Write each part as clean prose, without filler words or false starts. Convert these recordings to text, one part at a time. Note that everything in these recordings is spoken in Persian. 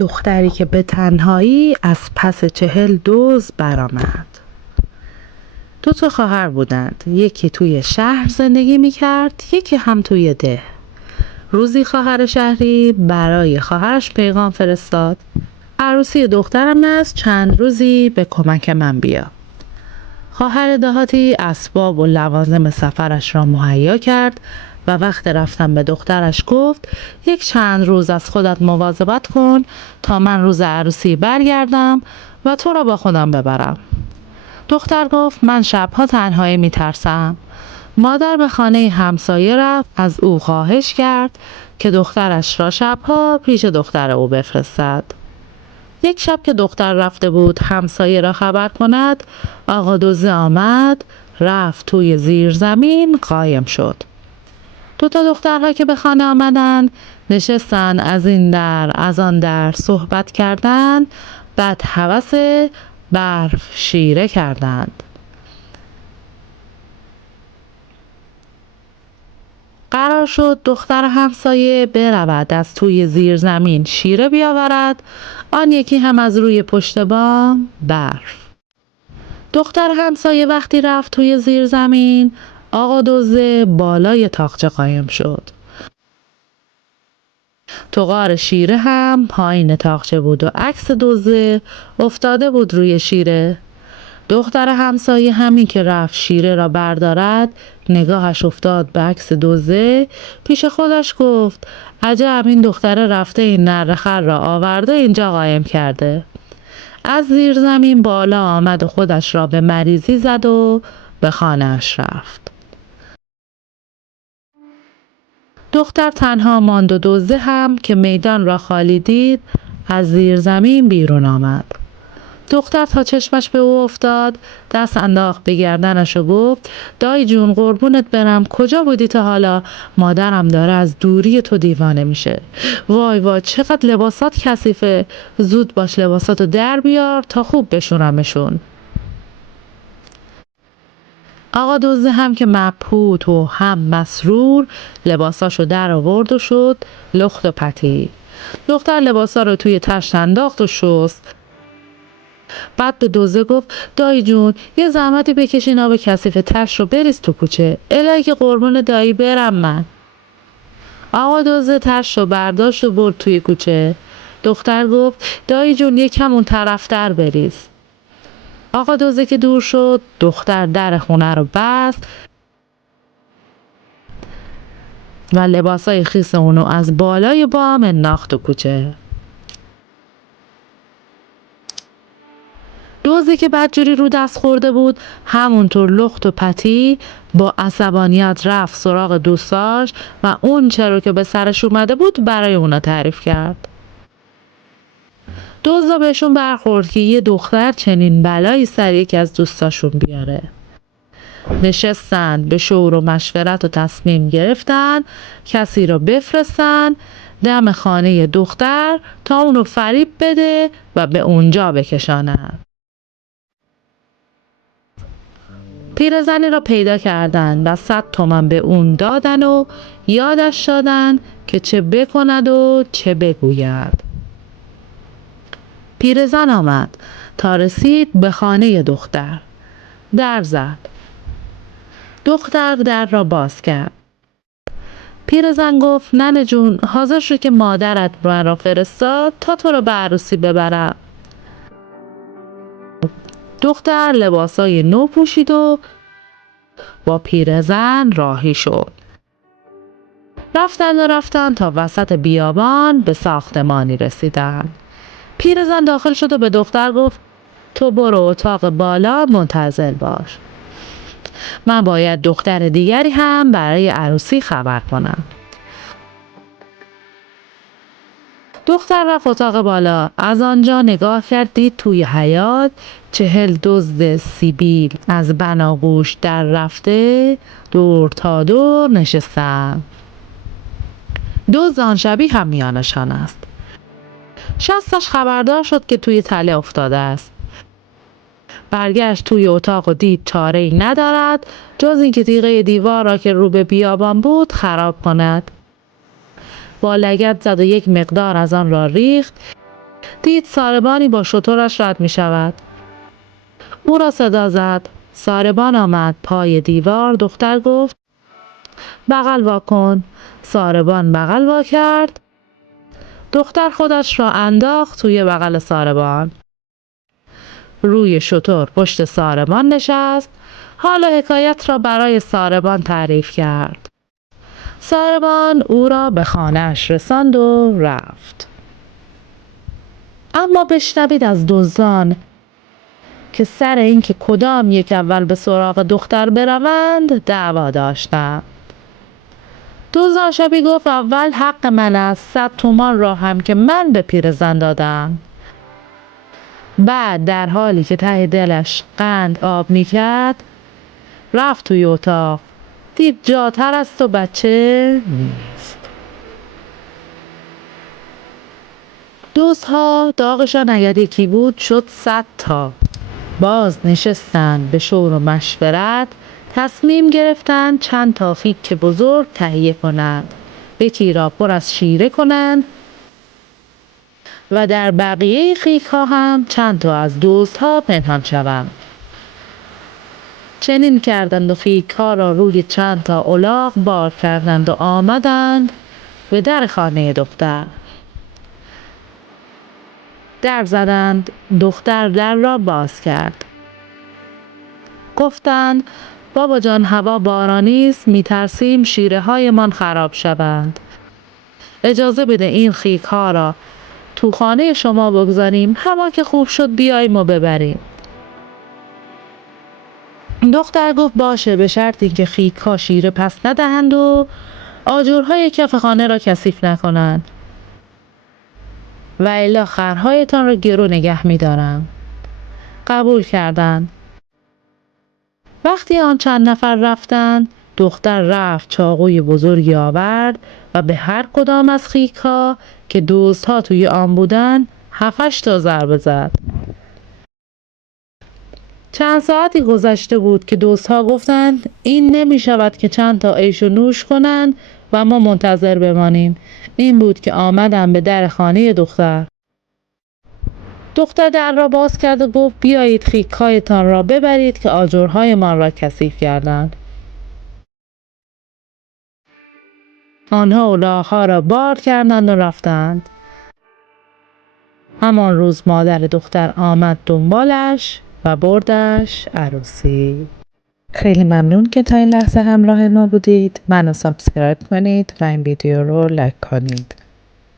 دختری که به تنهایی از پس 40 دزد برآمد. دو تا خواهر بودند، یکی توی شهر زندگی میکرد، یکی هم توی ده. روزی خواهر شهری برای خواهرش پیغام فرستاد: عروسی دخترم است، چند روزی به کمک من بیا. خواهر دهاتی اسباب و لوازم سفرش را مهیا کرد و وقت رفتن به دخترش گفت: یک چند روز از خودت مواظبت کن تا من روز عروسی برگردم و تو را با خودم ببرم. دختر گفت: من شبها تنهایی میترسم. مادر به خانه همسایه رفت، از او خواهش کرد که دخترش را شبها پیش دختر او بفرستد. یک شب که دختر رفته بود همسایه را خبر کند، آقا دزد آمد، رفت توی زیر زمین قایم شد. دو تا دخترها که به خانه آمدند نشستن، از این در از آن در صحبت کردند، بعد هوس برف شیره کردند. قرار شد دختر همسایه برود از توی زیر زمین شیره بیاورد، آن یکی هم از روی پشت بام برف. دختر همسایه وقتی رفت توی زیر زمین، آقا دزد بالای تاقچه قایم شد. تو غار شیره هم پایین تاقچه بود و عکس دزد افتاده بود روی شیره. دختر همسایه همین که رفت شیره را بردارد، نگاهش افتاد به عکس دزد، پیش خودش گفت: عجب، این دختر رفته این نرخر را آورده اینجا قایم کرده. از زیر زمین بالا آمد و خودش را به مریضی زد و به خانه‌اش رفت. دختر تنها ماند و دزد هم که میدان را خالی دید از زیر زمین بیرون آمد. دختر تا چشمش به او افتاد دست انداخت به گردنش و گفت: دایی جون، قربونت برم، کجا بودی تا حالا؟ مادرم داره از دوری تو دیوانه میشه. وای وای، چقدر لباسات کثیفه، زود باش لباساتو در بیار تا خوب بشورمشون. آقا دزد هم که مبهوت و هم مسرور لباساشو در آورد و شد لخت و پتی. دختر لباسا رو توی تشت انداخت و شست. بعد به دزد گفت: دایی جون، یه زحمتی بکشین آب کثیف تشت رو بریز تو کوچه، الهی که قربون دایی برم من. آقا دزد تشت رو برداشت و برد توی کوچه. دختر گفت: دایی جون، یکم اون طرفتر بریز. آقا دزد که دور شد، دختر در خونه رو بست و لباسای خیس اونو از بالای بام انداخت تو کوچه. دزدی که بدجوری رو دست خورده بود همونطور لخت و پتی با عصبانیت رفت سراغ دوستاش و اون چرا که به سرش اومده بود برای اونا تعریف کرد. دزدا بهشون برخورد که یه دختر چنین بلایی سر یکی از دوستاشون بیاره. نشستن به شور و مشورت و تصمیم گرفتن کسی را بفرستن دم خانه دختر تا اونو فریب بده و به اونجا بکشانن. پیرزنی را پیدا کردن و 100 تومان به اون دادن و یادش دادن که چه بکند و چه بگوید. پیرزن آمد تا رسید به خانه دختر. در زد. دختر در را باز کرد. پیرزن گفت: ننه جون، حاضر شو که مادرت من را فرستاد تا تو را به عروسی ببرم. دختر لباسای نو پوشید و با پیرزن راهی شد. رفتن تا وسط بیابان به ساختمانی رسیدن. پیرزن داخل شد و به دختر گفت: تو برو اتاق بالا منتظر باش. من باید دختر دیگری هم برای عروسی خبر کنم. دختر رفت اتاق بالا. از آنجا نگاه کرد، دید توی حیاط 40 دزد سیبیل از بناگوش در رفته دور تا دور نشستند. دزد آن شبیه هم میانشان است. شستش خبردار شد که توی تله افتاده است. برگشت توی اتاق و دید چاره‌ای ندارد جز اینکه تیغه دیوار را که رو به بیابان بود خراب کند. با لگد زد و یک مقدار از آن را ریخت. دید ساربانی با شترش رد می شود. او را صدا زد. ساربان آمد پای دیوار. دختر گفت بغل وا کن. ساربان بغل وا کرد. دختر خودش را انداخت توی بغل ساربان. روی شتر پشت ساربان نشست. حالا حکایت را برای ساربان تعریف کرد. ساربان او را به خانه‌اش رساند و رفت. اما بشنوید از دزدان که سر اینکه کدام یک اول به سراغ دختر بروند دعوا داشتند. دزد شبی گفت اول حق من است، 100 تومان را هم که من به پیرزن دادم. بعد در حالی که ته دلش قند آب میکرد رفت توی اتاق. دید جاتر است و بچه نیست. دزدها داغشان اگر یکی بود شد 100 تا. باز نشستند به شور و مشورت. تصمیم گرفتند چند تا خیک بزرگ تهیه کنند. یکی را پر از شیره کنند و در بقیه خیک ها هم چند تا از دزدها پنهان شوند. چنین کردند و خیک ها را روی چند تا الاغ بار کردند و آمدند به در خانه دختر. در زدند. دختر در را باز کرد. گفتند بابا جان هوا بارانی است، میترسیم شیره هایمان خراب شوند. اجازه بده این خیک ها را تو خانه شما بگذاریم، هوا که خوب شد بیاییم و ببریم. دختر گفت باشه، به شرطی که خیک ها شیره پس ندهند و آجرهای کف خانه را کثیف نکنند و الا خرهایتان را گرو نگه می‌دارم. قبول کردند. وقتی آن چند نفر رفتند دختر رفت چاقوی بزرگی آورد و به هر کدام از خیک ها که دزدها توی آن بودند 7-8 تا ضربه زد. چند ساعتی گذشته بود که دزدها گفتند این نمی شود که چند تا عیش و نوش کنند و ما منتظر بمانیم. این بود که آمدند به در خانه دختر. دختر در را باز کرد و گفت بیایید خیک‌هایتان را ببرید که آجرهایمان را کثیف کردند. آنها الاغ‌ها را بار کردند و رفتند. همان روز مادر دختر آمد دنبالش و بردش عروسی. خیلی ممنون که تا این لحظه همراه ما بودید. منو سابسکرایب کنید و این ویدیو رو لایک کنید.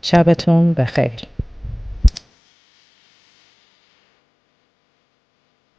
شبتون بخیر.